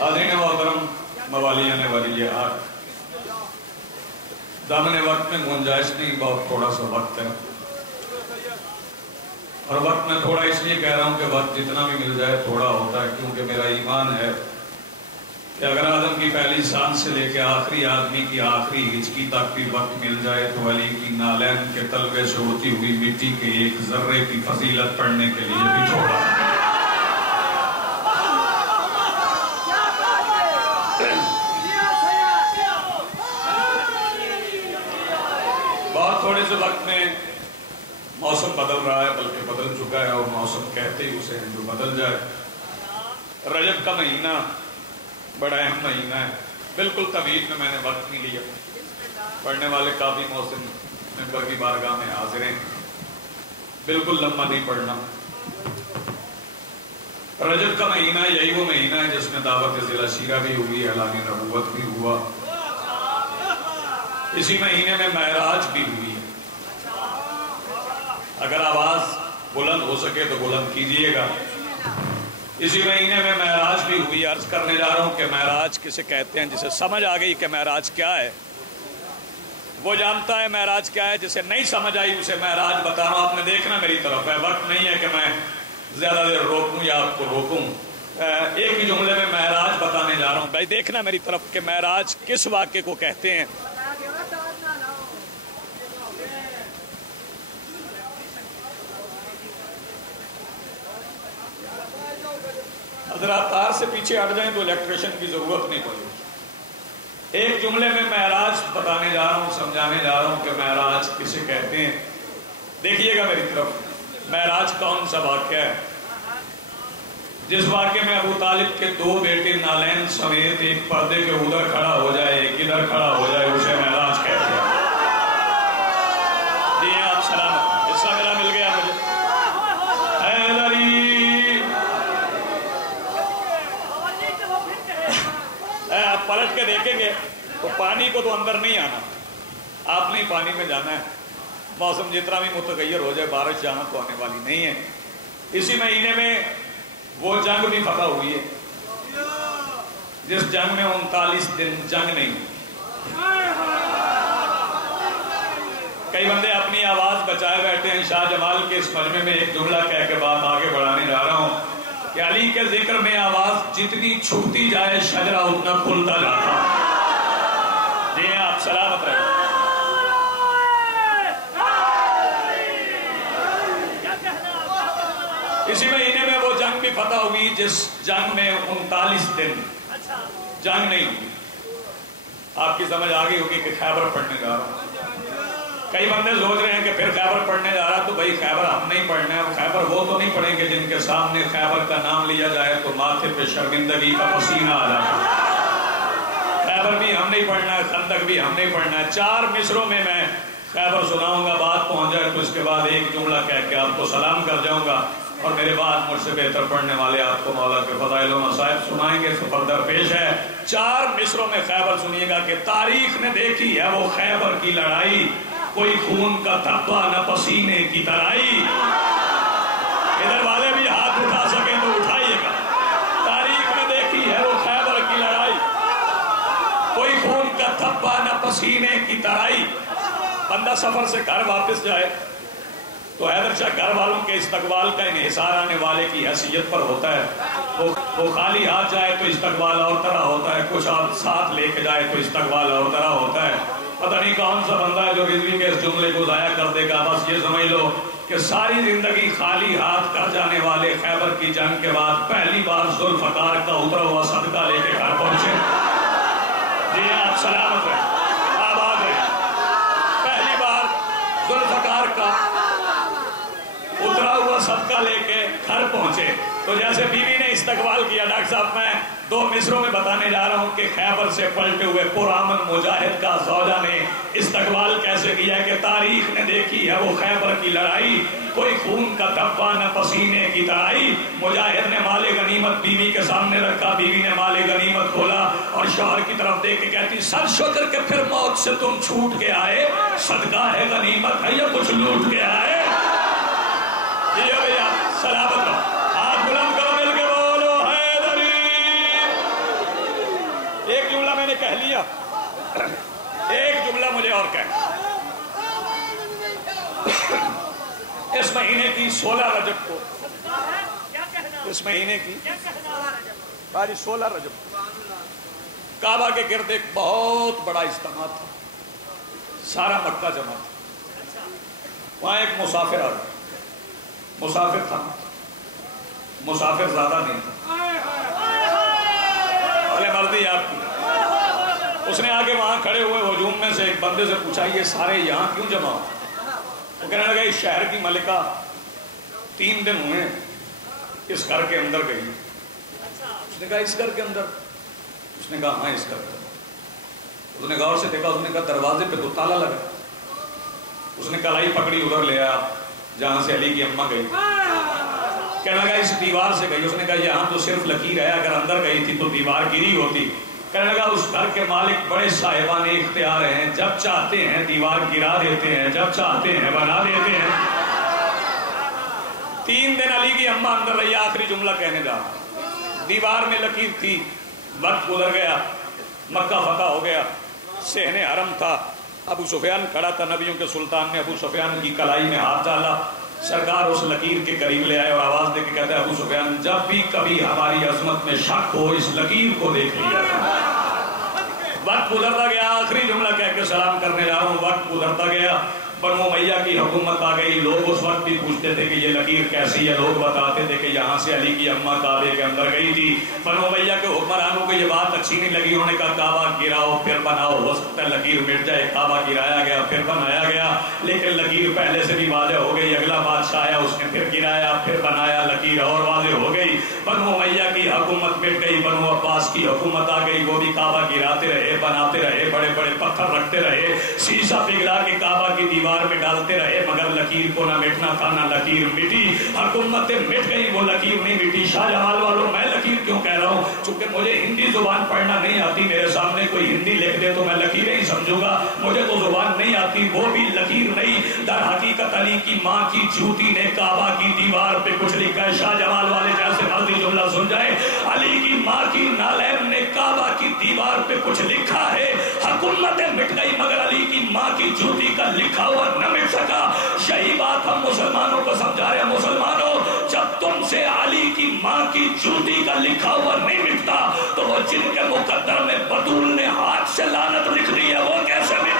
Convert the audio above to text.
हाज़रीन मोहतरम, मवालियान वली हक, दामन वक्त में गुंजाइश नहीं, बहुत थोड़ा सा वक्त है। और वक्त मैं थोड़ा इसलिए कह रहा हूँ कि वक्त जितना भी मिल जाए थोड़ा होता है, क्योंकि मेरा ईमान है कि अगर आदम की पहली सांस से लेकर आखिरी आदमी की आखिरी हिचकी तक भी वक्त मिल जाए तो अली की नालैन के तलवे से उड़ती हुई मिट्टी के एक जर्रे की फजीलत पढ़ने के लिए भी थोड़ा। बहुत थोड़े से वक्त में मौसम बदल रहा है, बल्कि बदल चुका है, और मौसम कहते ही उसे जो बदल जाए। रजब का महीना बड़ा अहम महीना है। बिल्कुल तवील में मैंने वक्त नहीं लिया, पढ़ने वाले काफी मौसम मेंबर की बारगाह में हाजिर हैं, बिल्कुल लंबा नहीं पढ़ना। रजब का महीना यही वो महीना है जिसमें दावत ज़िला शीरा भी हुई, ऐलान नबूवत भी हुआ। इसी महीने में महराज भी हुई। अगर आवाज बुलंद हो सके तो बुलंद कीजिएगा। इसी महीने में महराज भी हुई। अर्ज करने जा रहा हूं कि महराज किसे कहते हैं। जिसे समझ आ गई कि महराज क्या है वो जानता है महराज क्या है। जिसे नहीं समझ आई उसे महराज बता रहा हूं। आपने देखना मेरी तरफ है, वक्त नहीं है कि मैं ज्यादा देर रोकूं या आपको रोकूं। एक ही जुमले में महराज बताने जा रहा हूं। भाई देखना मेरी तरफ कि महराज किस वाक्य को कहते हैं। अगर आप तार से पीछे हट जाएं तो इलेक्ट्रिशियन की जरूरत नहीं पड़ेगी। एक जुमले में महराज बताने जा रहा हूं, समझाने जा रहा हूं कि महराज किसे कहते हैं। देखिएगा मेरी तरफ। महराज कौन सा वाक्य है? जिस वाक्य में अबू तालिब के दो बेटे नालैन समेत एक पर्दे के उधर खड़ा हो जाए, एक इधर खड़ा हो जाए, उसे महराज कहते हैं। जी आप सलामत, हिस्सा मेरा मिल गया मुझे। आप पलट के देखेंगे तो पानी को तो अंदर नहीं आना, आपने ही पानी में जाना है। मौसम जितना भी मुतगैर हो जाए, बारिश जहां तो आने वाली नहीं है। इसी महीने में वो जंग भी फतह हुई है जिस जंग में 39 दिन जंग नहीं हुई। कई बंदे अपनी आवाज बचाए बैठे हैं। शाह जमाल के इस मजमे में एक जुमला कह के बात आगे बढ़ाने जा रहा हूं कि अली के जिक्र में आवाज जितनी छुपती जाए शजरा उतना खुलता जाता। जी आप सलामत रहे। इसी महीने में वो जंग भी फतह हुई जिस जंग में 39 दिन जंग नहीं हुई। आपकी समझ आ गई होगी कि खैबर पढ़ने जा रहा हूं। कई बंदे सोच रहे हैं कि फिर खैबर पढ़ने जा रहा तो भाई खैबर हम नहीं पढ़ना है। खैबर वो तो नहीं पढ़ेंगे जिनके सामने खैबर का नाम लिया जाए तो माथे पे शर्मिंदगी का पसीना आ जाता है। खैबर भी हम नहीं पढ़ना है, खंदक भी हम नहीं पढ़ना है। 4 मिसरों में मैं खैबर सुनाऊंगा, बात पहुंच जाए तो इसके बाद एक जुमला कह के आपको सलाम कर जाऊंगा और मेरे बाद मुझसे बेहतर पढ़ने वाले आपको मौला के फज़ाइल व मसाइब सुनाएंगे। सफर दरपेश है। 4 मिसरों में खैबर सुनिएगा कि तारीख ने देखी है वो खैबर की लड़ाई, कोई खून का धब्बा न पसीने की तराई। इधर वाले भी हाथ उठा सके तो उठाइएगा। तारीख ने देखी है वो खैबर की लड़ाई, कोई खून का धब्बा न पसीने की तराई। बंदा सफर से घर वापस जाए तो हैदर शाह घर वालों के इस्तकबाल का इन्हिसार आने वाले की हैसियत पर होता है। वो खाली हाथ जाए तो इस्तकबाल और तरह होता है, कुछ आप साथ लेके जाए तो इस्तकबाल और तरह होता है। पता नहीं कौन सा बंदा है जो रिजवी के इस जुमले को जाया कर देगा। बस ये समझ लो कि सारी जिंदगी खाली हाथ कर जाने वाले खैबर की जंग के बाद पहली बार जुल्फकार का उतरा हुआ सदका लेके घर पहुंचे। जी आप सलामत रहे, आबाद रहे। पहली बार जुल्फकार का उतरा हुआ सदका लेके घर पहुंचे। तो जैसे बीवी ने इस्तकबाल किया, डॉक्टर साहब मैं 2 मिसरों में बताने जा रहा हूं कि खैबर से पलटे हुए पुरामन मुजाहिद का ज़ौजा ने इस्तकबाल कैसे किया कि तारीख ने देखी है वो खैबर की लड़ाई, कोई खून का धब्बा न पसीने की तराई। मुजाहिद ने माले गनीमत बीवी के सामने रखा, बीवी ने माले गनीमत खोला और शौहर की तरफ देख के कहती सर शुक्र के फिर मौत से तुम छूट के आए, सदका है गनीमत है या कुछ लूट के आए। जी भैया सलामत रहो, हाथ बुलंद करो, मिल के बोलो हैदरी। ایک جملہ مجھے اور کہنا، اس مہینے کی 16 رجب کو، اس مہینے کی 16 رجب کعبہ کے گرد ایک بہت بڑا اجتماع تھا، سارا مکہ جمع تھا۔ وہاں ایک مسافر آ گیا، مسافر تھا، مسافر زیادہ نہیں تھا، بھلے مرضی آپ کی۔ اس نے آگے وہاں کھڑے ہوئے ہجوم میں سے ایک بندے سے پوچھا یہ سارے یہاں کیوں جمع ہو؟ وہ کہنے لگا اس شہر کی ملکہ 3 دن ہوئے اس گھر کے اندر گئی۔ اس نے کہا اس گھر کے اندر؟ اس نے کہا ہاں اس گھر کے اندر۔ اس نے غور سے دیکھا، اس نے کہا دروازے پہ تو تالا لگا۔ اس نے کلائی پکڑی ادھر لے آیا جہاں سے علی کی اماں گئی۔ کہنے لگا اس دیوار سے گئی۔ اس نے کہا یہاں تو صرف لکیر ہے، اگر اندر گئی تھی تو دیوار گری ہوتی۔ کہنے لگا اس گھر کے مالک بڑے صاحبان اختیار ہیں، جب چاہتے ہیں دیوار گرا دیتے ہیں، جب چاہتے ہیں بنا دیتے ہیں۔ 3 دن علی کی اماں اندر رہی۔ آخری جملہ کہنے جا رہا، دیوار میں لکیر تھی، وقت گزر گیا، مکہ فتح ہو گیا، صحن حرم تھا، ابو سفیان کھڑا تھا، نبیوں کے سلطان نے ابو سفیان کی کلائی میں ہاتھ ڈالا، سرکار اس لکیر کے قریب لے آئے اور آواز دے کے کہتے ہیں ابو سفیان جب بھی کبھی ہماری عظمت میں شک ہو اس لکیر کو دیکھ لیا۔ وقت گزرتا گیا، آخری جملہ کہہ کے سلام کرنے جا رہا ہوں، وقت گزرتا گیا، بنو امیہ کی حکومت آ گئی۔ لوگ اس وقت بھی پوچھتے تھے کہ یہ لکیر کیسی ہے، لوگ بتاتے تھے کہ یہاں سے علی کی اماں کعبے کے اندر گئی تھی۔ بنو امیہ کے حکمرانوں کو یہ بات اچھی نہیں لگی، انہوں نے کہا کعبہ گراؤ پھر بناؤ، ہو سکتا ہے لکیر مٹ جائے۔ کعبہ گرایا گیا پھر بنایا گیا، لیکن لکیر پہلے سے بھی واضح ہو گئی۔ اگلا بادشاہ آیا، اس نے پھر گرایا پھر بنایا، لکیر اور واضح ہو گئی۔ بنو امیہ کی حکومت مٹ گئی، بنو عباس کی حکومت آ گئی، وہ بھی کعبہ گراتے رہے، بناتے رہے، بڑے بڑے پتھر رکھتے رہے، شیشہ پگھلا کے کعبہ کی دیوار میں ڈالتے رہے، مگر لکیر کو نہ مٹنا تھا نہ لکیر مٹی۔ حکومتیں مٹ گئی، وہ لکیر نہیں مٹی۔ شاہ جمال والوں میں لکیر کیوں کہہ رہا ہوں؟ چونکہ مجھے ہندی زبان پڑھنا نہیں آتی، میرے سامنے کوئی ہندی لکھ دے تو میں لکیریں ہی سمجھوں گا، مجھے تو زبان نہیں آتی، وہ بھی لکیر نہیں۔ در حقیقت علی کی ماں کی جوتی نے کعبہ کی دیوار پہ کچھ لکھا ہے۔ شاہ جمال والے جیسے مرضی جملہ سن جائے، علی کی ماں کی نالین نے کعبہ کی دیوار پہ کچھ لکھا ہے۔ حکومتیں مٹ گئی مگر علی کی ماں کی جوتی کا لکھا ہوا نہ مٹ سکا۔ یہی بات ہم مسلمانوں کو سمجھا رہے ہیں، مسلمانوں جب تم سے علی کی ماں کی جوتی کا لکھا ہوا نہیں مٹتا تو وہ جن کے مقدر میں بطول نے ہاتھ سے لعنت لکھ دی ہے وہ کیسے مٹے؟